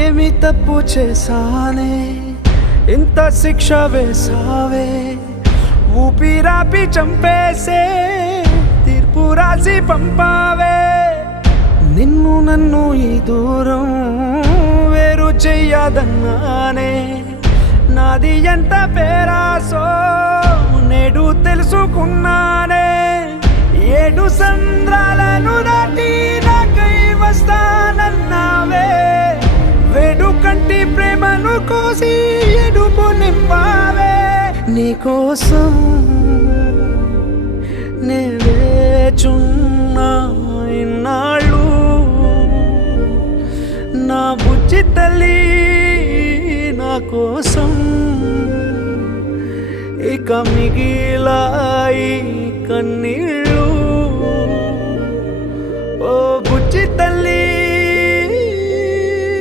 ఏమి తప్పు చేశానే ఇంత శిక్ష వేసావే ఊపిరాపి చంపేసే తీర్పు రాసి పంపావే నిన్ను నన్ను ఈ దూరం వేరు చెయ్యదన్నానే నాది ఎంత పేరాసో నేడు తెలుసుకున్నానే 7 సంద్రాలను దాటి నాకై వస్తానన్నావే వేడు కంటి ప్రేమను కోసి ఎడుపు నింపావే నీకోసం నే వేచున్నా ఇన్నాళ్ళు నా బుజ్జి తల్లి నా కోసం ఇక మిగిలాయి కన్నీళ్ళు